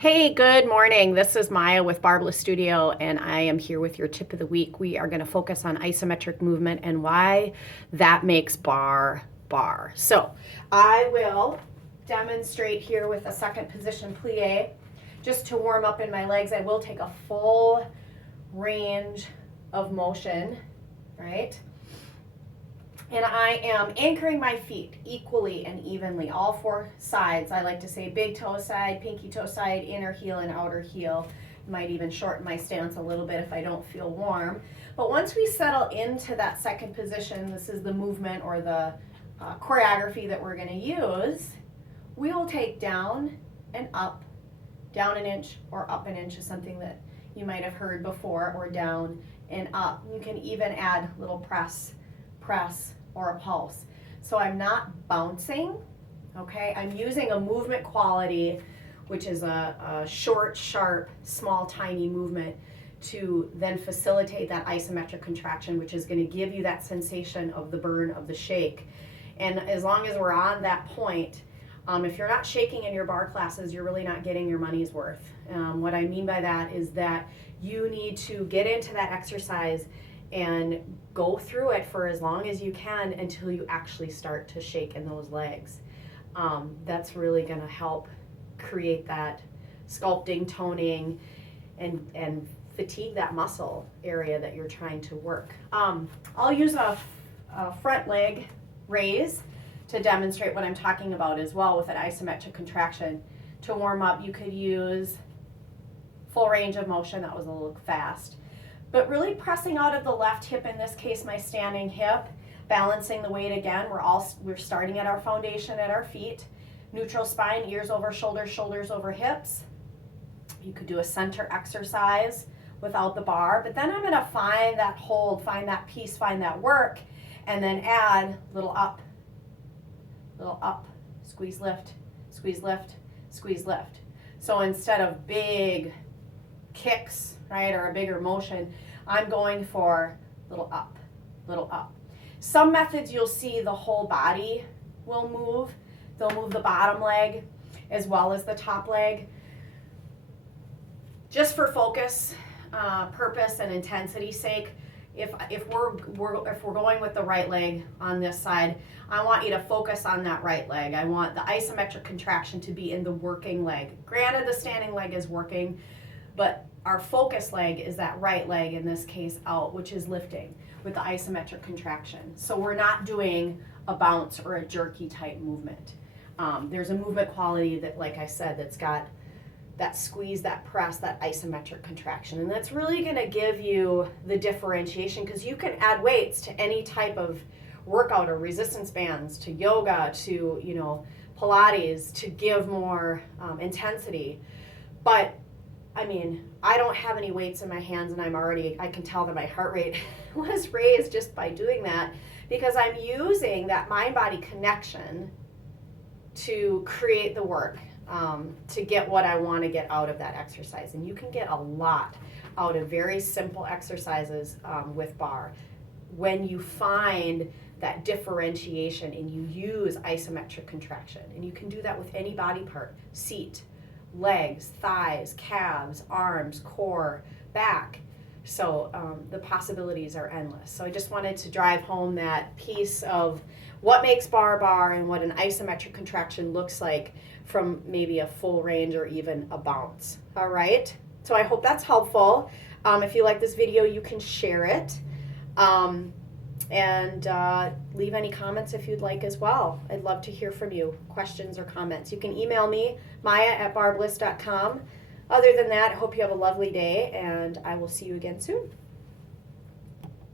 Hey, good morning. This is Maya with Barre Bliss Studio, and I am here with your tip of the week. We are going to focus on isometric movement and why that makes bar. So I will demonstrate here with a second position plie. Just to warm up in my legs, I will take a full range of motion, right? And I am anchoring my feet equally and evenly, all four sides. I like to say big toe side, pinky toe side, inner heel and outer heel. Might even shorten my stance a little bit if I don't feel warm. But once we settle into that second position, this is the movement or the choreography that we're going to use, we will take down and up, down an inch or up an inch is something that you might have heard before, or down and up. You can even add little press, or a pulse. So I'm not bouncing, okay? I'm using a movement quality, which is a short, sharp, small, tiny movement to then facilitate that isometric contraction, which is going to give you that sensation of the burn of the shake. And as long as we're on that point, if you're not shaking in your bar classes, you're really not getting your money's worth. What I mean by that is that you need to get into that exercise and go through it for as long as you can until you actually start to shake in those legs. That's really going to help create that sculpting, toning, and fatigue that muscle area that you're trying to work. I'll use a front leg raise to demonstrate what I'm talking about as well with an isometric contraction. To warm up, you could use full range of motion. That was a little fast. But really pressing out of the left hip, in this case my standing hip, balancing the weight again. We're starting at our foundation at our feet. Neutral spine, ears over shoulders, shoulders over hips. You could do a center exercise without the bar, but then I'm going to find that hold, find that peace, find that work, and then add little up, squeeze lift, squeeze lift, squeeze lift. So instead of big kicks, right, or a bigger motion, I'm going for little up, little up. Some methods you'll see the whole body will move. They'll move the bottom leg as well as the top leg. Just for focus, purpose, and intensity's sake, if we're going with the right leg on this side, I want you to focus on that right leg. I want the isometric contraction to be in the working leg. Granted, the standing leg is working, but our focus leg is that right leg, in this case out, which is lifting with the isometric contraction. So we're not doing a bounce or a jerky type movement. There's a movement quality that, like I said, that's got that squeeze, that press, that isometric contraction. And that's really going to give you the differentiation, because you can add weights to any type of workout, or resistance bands, to yoga, to Pilates, to give more intensity. But I mean, I don't have any weights in my hands, and I can tell that my heart rate was raised just by doing that, because I'm using that mind-body connection to create the work, to get what I want to get out of that exercise. And you can get a lot out of very simple exercises with bar when you find that differentiation and you use isometric contraction. And you can do that with any body part: seat, legs, thighs, calves, arms, core, back. So the possibilities are endless. So I just wanted to drive home that piece of what makes bar and what an isometric contraction looks like from maybe a full range or even a bounce. All right, so I hope that's helpful. If you like this video, you can share it. And leave any comments if you'd like as well. I'd love to hear from you, questions or comments. You can email me, maya@barrebliss.com. Other than that, I hope you have a lovely day, and I will see you again soon.